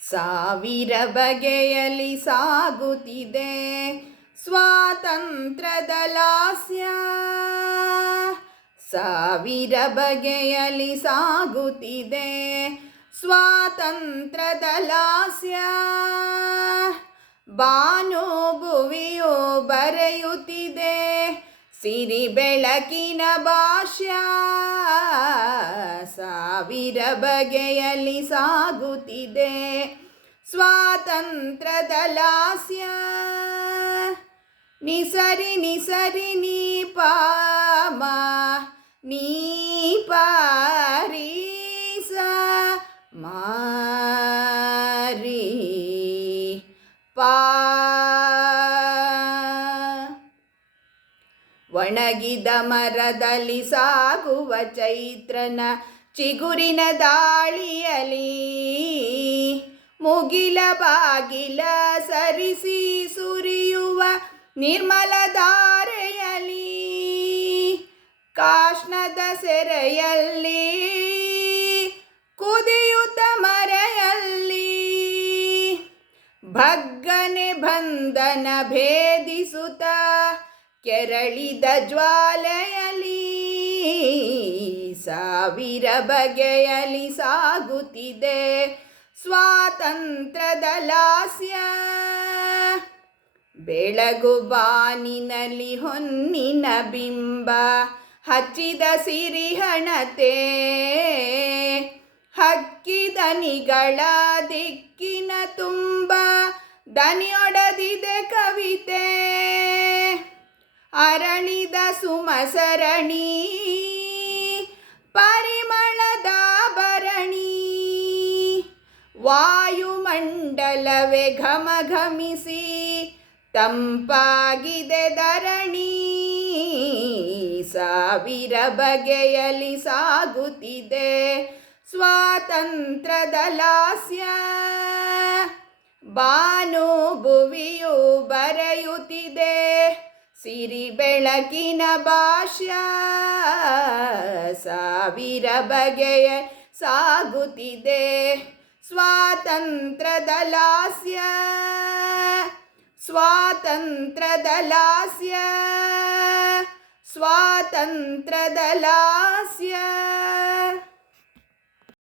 ಸಾವಿರ ಬಗೆಯಲಿ ಸಾಗುತ್ತಿದೆ ಸ್ವಾತಂತ್ರ್ಯದ ಲಾಸ್ಯ. ಸಾವಿರ ಬಗೆಯಲಿ ಸಾಗುತ್ತಿದೆ ಸ್ವಾತಂತ್ರ್ಯದ ಲಾಸ್ಯ. ಬಾನು ಭುವಿಯು ಬರೆಯುತ್ತಿದೆ ಸಿರಿ ಬೆಳಕಿನ ಭಾಷ್ಯ. ಸಾವಿರ ಬಗೆಯಲಿ ಸಾಗುತ್ತಿದೆ ಸ್ವಾತಂತ್ರ್ಯದ ಲಾಸ್ಯ. ನಿಸರಿ ನಿಸರಿ ನೀ ಪಾಮ ನೀ ಪಾರೀಸ ಮಾರಿ ಪಾ. ಒಣಗಿದ ಮರದಲ್ಲಿ ಸಾಗುವ ಚೈತ್ರನ ಚಿಗುರಿನ ದಾಳಿಯಲಿ ಮುಗಿಲ ಬಾಗಿಲ ಸರಿಸಿ ಸುರಿಯುವ ನಿರ್ಮಲ ಧಾರೆಯಲಿ ಕಾಷ್ಣದ ಸೆರೆಯಲ್ಲಿ ಕುದಿಯುತ್ತ ಮರೆಯಲ್ಲಿ ಭಗ್ಗನೆ ಬಂಧನ ಭೇದಿಸುತ್ತ ಕೆರಳಿದ ಜ್ವಾಲೆಯಲಿ. ಸಾವಿರ ಬಗೆಯಲಿ ಸಾಗುತ್ತಿದೆ ಸ್ವಾತಂತ್ರ್ಯದ ಲಾಸ್ಯ. ಬೆಳಗು ಬಾನಿನಲ್ಲಿ ಹೊನ್ನಿನ ಬಿಂಬ ಹಚ್ಚಿದ ಸಿರಿಹಣತೆ ಹಕ್ಕಿದನಿಗಳ ದಿಕ್ಕಿನ ತುಂಬ ದನಿಯೊಡೆದಿದೆ ಕವಿತೆ. ಅರಳಿದ ಸುಮಸರಣಿ ಪರಿಮಳದ ಭರಣಿ ವಾಯುಮಂಡಲವೇ ಘಮಘಮಿಸಿ ತಂಪಾಗಿದೆ ಧರಣಿ. ಸಾವಿರ ಬಗೆಯಲಿ ಸಾಗುತ್ತಿದೆ ಸ್ವಾತಂತ್ರ್ಯದ ಲಾಸ್ಯ. ಬಾನು ಭುವಿಯು ಬರೆಯುತ್ತಿದೆ ಸಿರಿ ಬೆಳಕಿನ ಭಾಷ್ಯ. ಸಾವಿರ ಬಗೆಯ ಸಾಗುತ್ತಿದೆ ಸ್ವಾತಂತ್ರ್ಯದ ಲಾಸ್ಯ. ಸ್ವಾತಂತ್ರ್ಯದ ಲಾಸ್ಯ ಸ್ವಾತಂತ್ರ್ಯದ ಲಾಸ್ಯ.